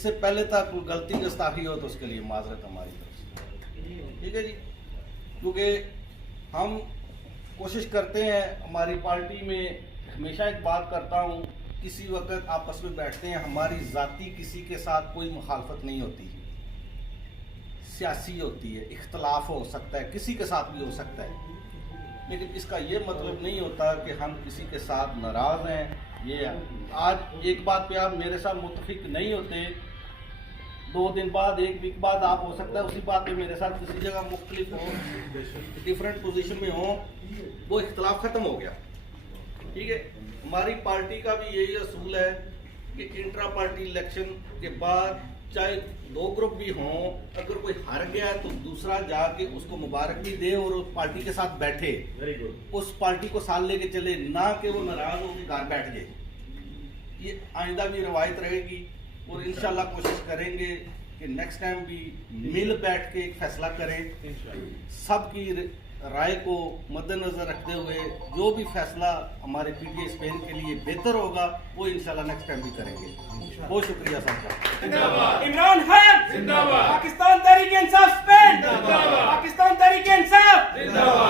इससे पहले तक कोई गलती गुस्ताखी हो तो उसके लिए माजरत हमारी तरफ से, ठीक है जी। क्योंकि हम कोशिश करते हैं, हमारी पार्टी में हमेशा एक बात करता हूँ, किसी वक्त आपस में बैठते हैं, हमारी ज़ाती किसी के साथ कोई मुखालफत नहीं होती, सियासी होती है, इख्तलाफ हो सकता है, किसी के साथ भी हो सकता है, लेकिन इसका ये मतलब नहीं होता कि हम किसी के साथ नाराज़ हैं। ये आज एक बात पे आप मेरे साथ मुत्तफिक नहीं होते, 2 दिन बाद, 1 वीक बाद आप हो सकता है उसी बात पे मेरे साथ किसी जगह मुख्तलिफ हो, डिफरेंट पोजीशन में हो, वो इख्तलाफ ख़त्म हो गया, ठीक है। हमारी पार्टी का भी यही असूल है कि इंट्रा पार्टी इलेक्शन के बाद चाहे 2 ग्रुप भी हों, अगर कोई हार गया तो दूसरा जाके उसको मुबारक भी दे और उस पार्टी के साथ बैठे, उस पार्टी को साथ लेके चले, ना कि वो नाराज होकर घर बैठ जाए। ये आइंदा भी रवायत रहेगी और इंशाल्लाह कोशिश करेंगे कि नेक्स्ट टाइम भी मिल बैठ के एक फैसला करें, सबकी राय को मद्देनजर रखते हुए जो भी फैसला हमारे पीटीआई स्पेन के लिए बेहतर होगा वो इंशाल्लाह नेक्स्ट टाइम भी करेंगे। बहुत शुक्रिया साहब। इमरान खान जिंदाबाद, पाकिस्तान तहरीक इंसाफ स्पेन जिंदाबाद, पाकिस्तान तहरीक इंसाफ जिंदाबाद।